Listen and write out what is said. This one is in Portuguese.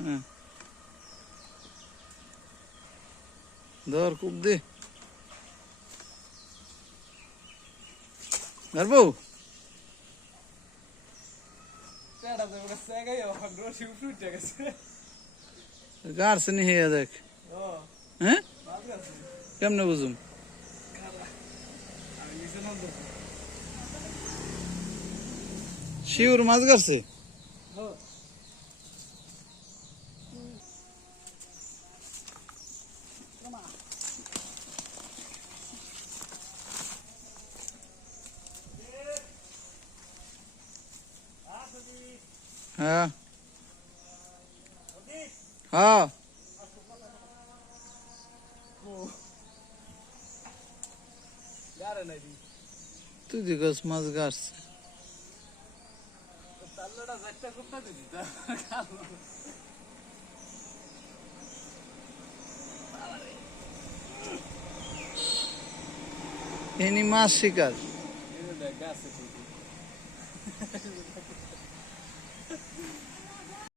হ্যাঁ ধর কূপ দে। ধরবো গাড়ছে নি হেয়া দেখ। হ্যাঁ? কেমনে বুঝুম? শিউর মাছ গাড়ছে Vamos lá. É. Ah. Tu digas mas garça. ತಲ್ಲಡ ಬೆಟ್ಟ ಗುಪ್ಪ Ele mastiga.